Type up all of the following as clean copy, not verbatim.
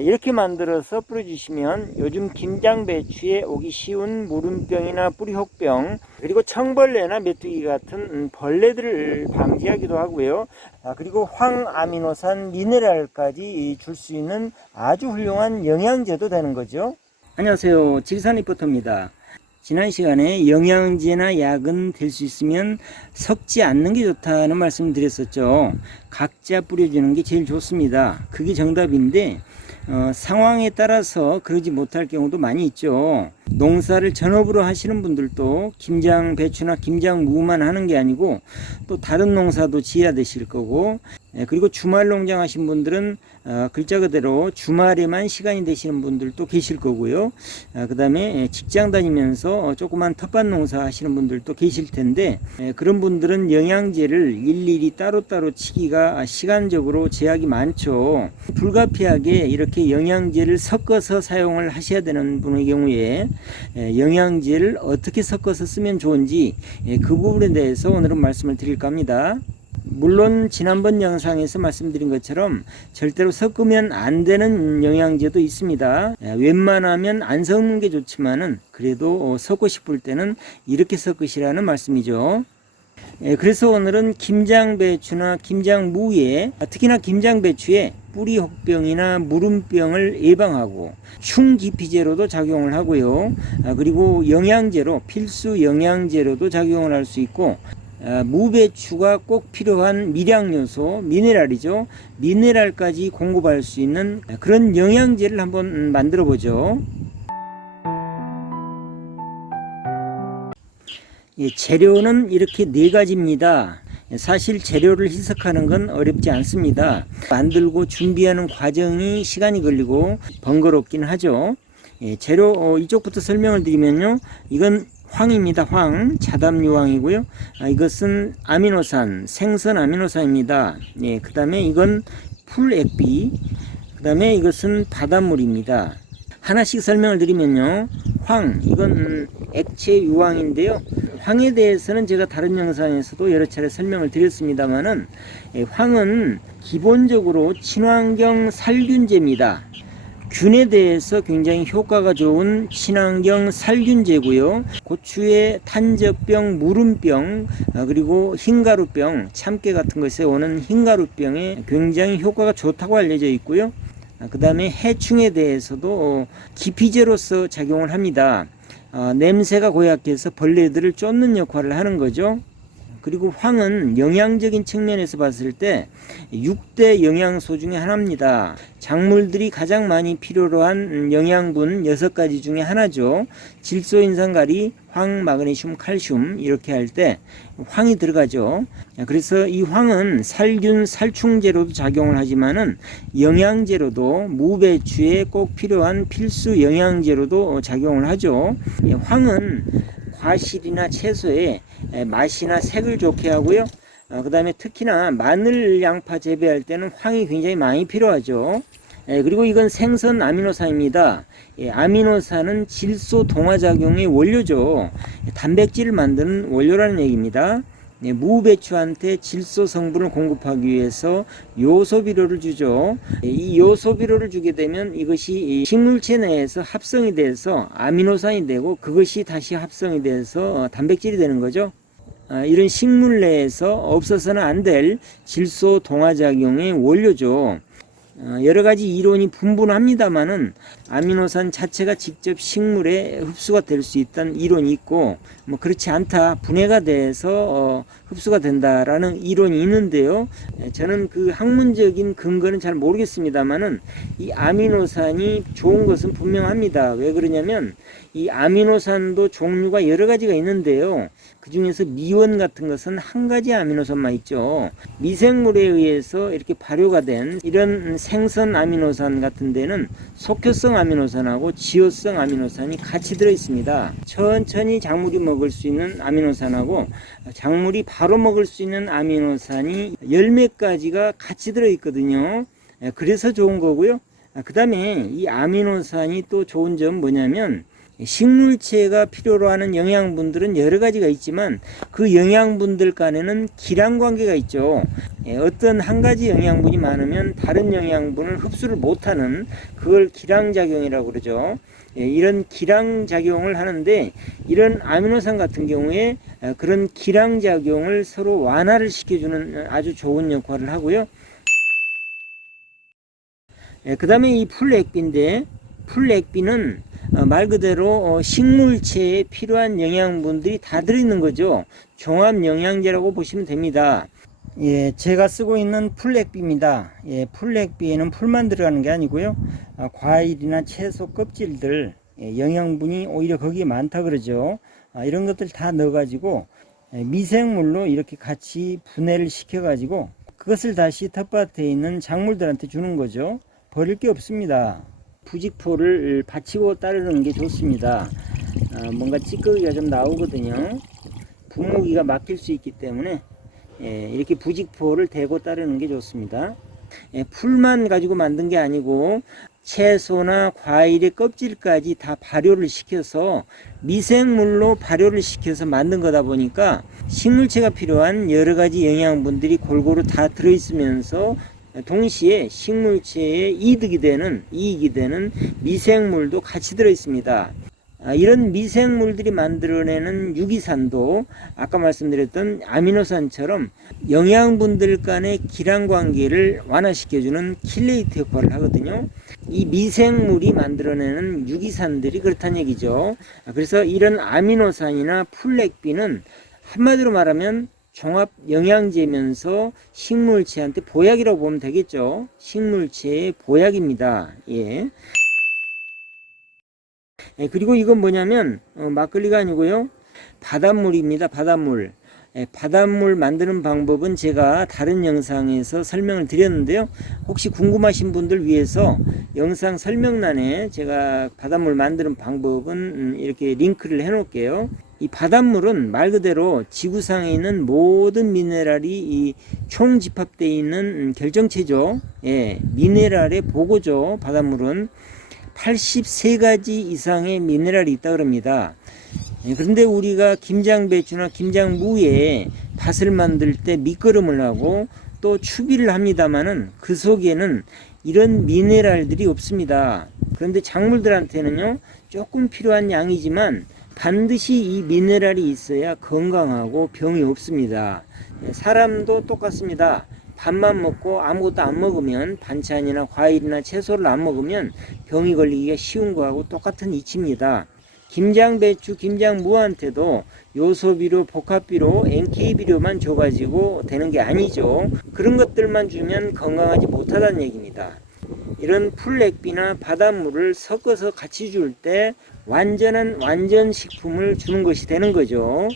이렇게 만들어서 뿌려주시면 요즘 김장 배추에 오기 쉬운 무름병이나 뿌리혹병, 그리고 청벌레나 메뚜기 같은 벌레들을 방지하기도 하고요. 그리고 황아미노산 미네랄까지 줄 수 있는 아주 훌륭한 영양제도 되는 거죠. 안녕하세요, 지리산 리포터입니다. 지난 시간에 영양제나 약은 될 수 있으면 섞지 않는 게 좋다는 말씀을 드렸었죠. 각자 뿌려주는 게 제일 좋습니다. 그게 정답인데 상황에 따라서 그러지 못할 경우도 많이 있죠. 농사를 전업으로 하시는 분들도 김장 배추나 김장 무만 하는 게 아니고 또 다른 농사도 지어야 되실 거고, 그리고 주말 농장 하신 분들은 글자 그대로 주말에만 시간이 되시는 분들도 계실 거고요. 그 다음에 직장 다니면서 조그만 텃밭 농사 하시는 분들도 계실 텐데, 그런 분들은 영양제를 일일이 따로따로 치기가 시간적으로 제약이 많죠. 불가피하게 이렇게 영양제를 섞어서 사용을 하셔야 되는 분의 경우에 영양제를 어떻게 섞어서 쓰면 좋은지 그 부분에 대해서 오늘은 말씀을 드릴까 합니다. 물론 지난번 영상에서 말씀드린 것처럼 절대로 섞으면 안 되는 영양제도 있습니다. 웬만하면 안 섞는 게 좋지만은 그래도 섞고 싶을 때는 이렇게 섞으시라는 말씀이죠. 그래서 오늘은 김장배추나 김장무에, 특히나 김장배추에 뿌리혹병이나 무름병을 예방하고 충기피제로도 작용을 하고요. 그리고 영양제로, 필수 영양제로도 작용을 할 수 있고, 무배추가 꼭 필요한 미량요소, 미네랄이죠. 미네랄까지 공급할 수 있는 그런 영양제를 한번 만들어 보죠. 재료는 이렇게 4가지입니다. 사실 재료를 희석하는 건 어렵지 않습니다. 만들고 준비하는 과정이 시간이 걸리고 번거롭긴 하죠. 재료 이쪽부터 설명을 드리면요. 이건 황입니다. 황, 자담유황이고요. 이것은 아미노산, 생선 아미노산입니다. 그 다음에 이건 풀액비, 그 다음에 이것은 바닷물입니다. 하나씩 설명을 드리면요. 황, 이건 액체 유황인데요. 황에 대해서는 제가 다른 영상에서도 여러 차례 설명을 드렸습니다만은, 황은 기본적으로 친환경 살균제입니다. 균에 대해서 굉장히 효과가 좋은 친환경 살균제고요. 고추의 탄저병, 무름병, 그리고 흰가루병, 참깨 같은 것에 오는 흰가루병에 굉장히 효과가 좋다고 알려져 있고요. 그 다음에 해충에 대해서도 기피제로서 작용을 합니다. 냄새가 고약해서 벌레들을 쫓는 역할을 하는 거죠. 그리고 황은 영양적인 측면에서 봤을 때 6대 영양소 중에 하나입니다. 작물들이 가장 많이 필요로 한 영양분 6가지 중에 하나죠. 질소, 인산, 가리, 황, 마그네슘, 칼슘 이렇게 할 때 황이 들어가죠. 그래서 이 황은 살균, 살충제로도 작용을 하지만은 영양제로도, 무배추에 꼭 필요한 필수 영양제로도 작용을 하죠. 황은 과실이나 채소에 맛이나 색을 좋게 하고요. 그 다음에 특히나 마늘, 양파 재배할 때는 황이 굉장히 많이 필요하죠. 그리고 이건 생선 아미노산입니다. 아미노산은 질소 동화작용의 원료죠. 단백질을 만드는 원료라는 얘기입니다. 무배추한테 질소 성분을 공급하기 위해서 요소비료를 주죠. 이 요소비료를 주게 되면 이것이 식물체 내에서 합성이 돼서 아미노산이 되고, 그것이 다시 합성이 돼서 단백질이 되는 거죠. 이런 식물 내에서 없어서는 안 될 질소 동화작용의 원료죠. 여러 가지 이론이 분분합니다만은 아미노산 자체가 직접 식물에 흡수가 될 수 있다는 이론이 있고, 그렇지 않다, 분해가 돼서 흡수가 된다라는 이론이 있는데요. 저는 그 학문적인 근거는 잘 모르겠습니다만은 이 아미노산이 좋은 것은 분명합니다. 왜 그러냐면 이 아미노산도 종류가 여러 가지가 있는데요. 그 중에서 미원 같은 것은 한 가지 아미노산만 있죠. 미생물에 의해서 이렇게 발효가 된 이런 생선 아미노산 같은 데는 속효성 아미노산하고 지효성 아미노산이 같이 들어 있습니다. 천천히 작물이 먹을 수 있는 아미노산하고 작물이 바로 먹을 수 있는 아미노산이 10몇 가지가 같이 들어 있거든요. 그래서 좋은 거고요. 그 다음에 이 아미노산이 또 좋은 점 뭐냐면 식물체가 필요로 하는 영양분들은 여러 가지가 있지만 그 영양분들 간에는 기량 관계가 있죠. 어떤 한 가지 영양분이 많으면 다른 영양분을 흡수를 못하는 그걸 기량작용이라고 그러죠. 이런 기량작용을 하는데 이런 아미노산 같은 경우에 그런 기량작용을 서로 완화를 시켜주는 아주 좋은 역할을 하고요. 그 다음에 이 풀액비인데 풀액비는 말 그대로 식물체에 필요한 영양분들이 다 들어있는 거죠. 종합 영양제라고 보시면 됩니다. 예, 제가 쓰고 있는 풀액비입니다. 예, 풀액비에는 풀만 들어가는 게 아니고요. 과일이나 채소 껍질들 영양분이 오히려 거기에 많다 그러죠. 이런 것들 다 넣어가지고 미생물로 이렇게 같이 분해를 시켜가지고 그것을 다시 텃밭에 있는 작물들한테 주는 거죠. 버릴 게 없습니다. 부직포를 받치고 따르는 게 좋습니다. 뭔가 찌꺼기가 좀 나오거든요. 분무기가 막힐 수 있기 때문에 이렇게 부직포를 대고 따르는 게 좋습니다. 풀만 가지고 만든 게 아니고 채소나 과일의 껍질까지 다 발효를 시켜서 미생물로 발효를 시켜서 만든 거다 보니까 식물체가 필요한 여러 가지 영양분들이 골고루 다 들어있으면서 동시에 식물체에 이익이 되는 미생물도 같이 들어 있습니다. 이런 미생물들이 만들어내는 유기산도 아까 말씀드렸던 아미노산처럼 영양분들 간의 기량 관계를 완화시켜주는 킬레이트 역할을 하거든요. 이 미생물이 만들어내는 유기산들이 그렇다는 얘기죠. 그래서 이런 아미노산이나 풀렉비는 한마디로 말하면 종합 영양제면서 식물체한테 보약이라고 보면 되겠죠. 식물체의 보약입니다. 예. 그리고 이건 뭐냐면 막걸리가 아니고요. 바닷물입니다. 바닷물. 바닷물 만드는 방법은 제가 다른 영상에서 설명을 드렸는데요. 혹시 궁금하신 분들 위해서 영상 설명란에 제가 바닷물 만드는 방법은 이렇게 링크를 해 놓을게요. 이 바닷물은 말 그대로 지구상에 있는 모든 미네랄이 이 총집합되어 있는 결정체죠. 예, 미네랄의 보고죠. 바닷물은 83가지 이상의 미네랄이 있다 그럽니다. 그런데 우리가 김장배추나 김장무에 밭을 만들 때 밑거름을 하고 또 추비를 합니다마는 그 속에는 이런 미네랄들이 없습니다. 그런데 작물들한테는요 조금 필요한 양이지만 반드시 이 미네랄이 있어야 건강하고 병이 없습니다. 사람도 똑같습니다. 밥만 먹고 아무것도 안 먹으면 반찬이나 과일이나 채소를 안 먹으면 병이 걸리기가 쉬운 거하고 똑같은 이치입니다. 김장배추, 김장무한테도 요소비료, 복합비료, NK비료만 줘가지고 되는 게 아니죠. 그런 것들만 주면 건강하지 못하다는 얘기입니다. 이런 풀액비나 바닷물을 섞어서 같이 줄 때 완전 식품을 주는 것이 되는 거죠.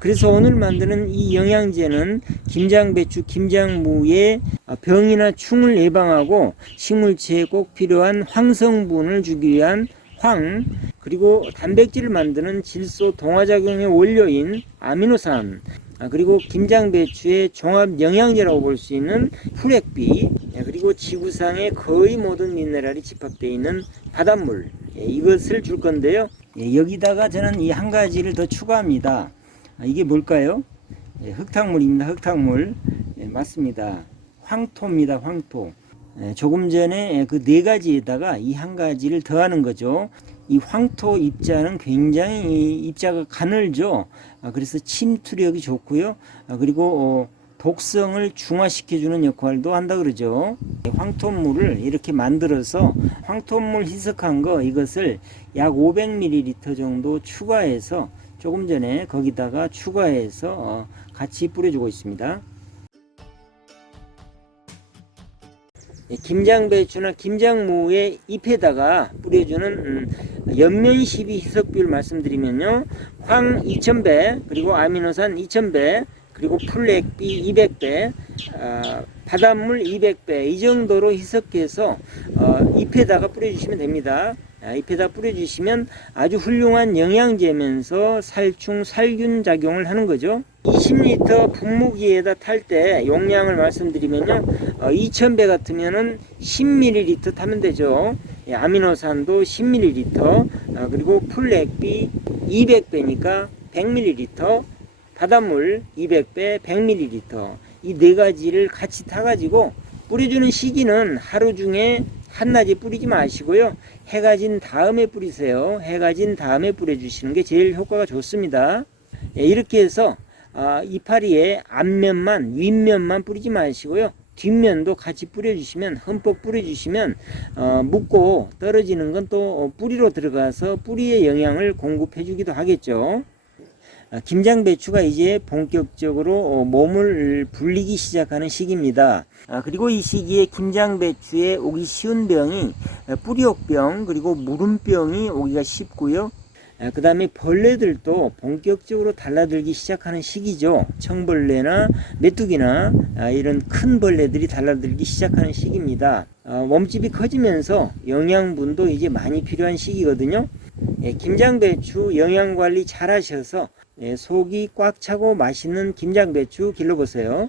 그래서 오늘 만드는 이 영양제는 김장배추, 김장무의 병이나 충을 예방하고 식물체에 꼭 필요한 황성분을 주기 위한 황, 그리고 단백질을 만드는 질소 동화작용의 원료인 아미노산, 그리고 김장배추의 종합 영양제라고 볼 수 있는 풀액비, 그리고 지구상의 거의 모든 미네랄이 집합되어 있는 바닷물, 이것을 줄 건데요. 여기다가 저는 이 한 가지를 더 추가합니다. 이게 뭘까요? 흙탕물입니다. 흙탕물. 맞습니다. 황토입니다. 황토. 조금 전에 그 네 가지에다가 이 한 가지를 더하는 거죠. 이 황토 입자는 굉장히 입자가 가늘죠. 그래서 침투력이 좋고요. 그리고 독성을 중화시켜주는 역할도 한다 그러죠. 황토물을 이렇게 만들어서 황토물 희석한 거 이것을 약 500ml 정도 추가해서 조금 전에 거기다가 추가해서 같이 뿌려주고 있습니다. 김장배추나 김장무의 잎에다가 뿌려주는 연면시비 희석비율 말씀드리면요. 황 2000배, 그리고 아미노산 2000배, 그리고 풀액비 200배, 바닷물 200배, 이 정도로 희석해서 잎에다가 뿌려주시면 됩니다. 잎에다 뿌려주시면 아주 훌륭한 영양제면서 살충, 살균 작용을 하는 거죠. 20리터 분무기에다 탈 때 용량을 말씀드리면요, 2000배 같으면은 10ml 타면 되죠. 아미노산도 10ml, 그리고 풀액비 200배니까 100ml, 바닷물 200배 100ml, 이 네 가지를 같이 타가지고 뿌려주는 시기는 하루 중에 한낮에 뿌리지 마시고요. 해가 진 다음에 뿌리세요. 해가 진 다음에 뿌려주시는 게 제일 효과가 좋습니다. 이렇게 해서 이파리의 앞면만, 윗면만 뿌리지 마시고요. 뒷면도 같이 뿌려주시면, 흠뻑 뿌려주시면 묻고 떨어지는 건 또 뿌리로 들어가서 뿌리의 영양을 공급해 주기도 하겠죠. 김장배추가 이제 본격적으로 몸을 불리기 시작하는 시기입니다. 그리고 이 시기에 김장배추에 오기 쉬운 병이 뿌리옥병, 그리고 무름병이 오기가 쉽고요. 그 다음에 벌레들도 본격적으로 달라들기 시작하는 시기죠. 청벌레나 메뚜기나 이런 큰 벌레들이 달라들기 시작하는 시기입니다. 몸집이 커지면서 영양분도 이제 많이 필요한 시기거든요. 김장배추 영양관리 잘 하셔서 속이 꽉 차고 맛있는 김장배추 길러보세요.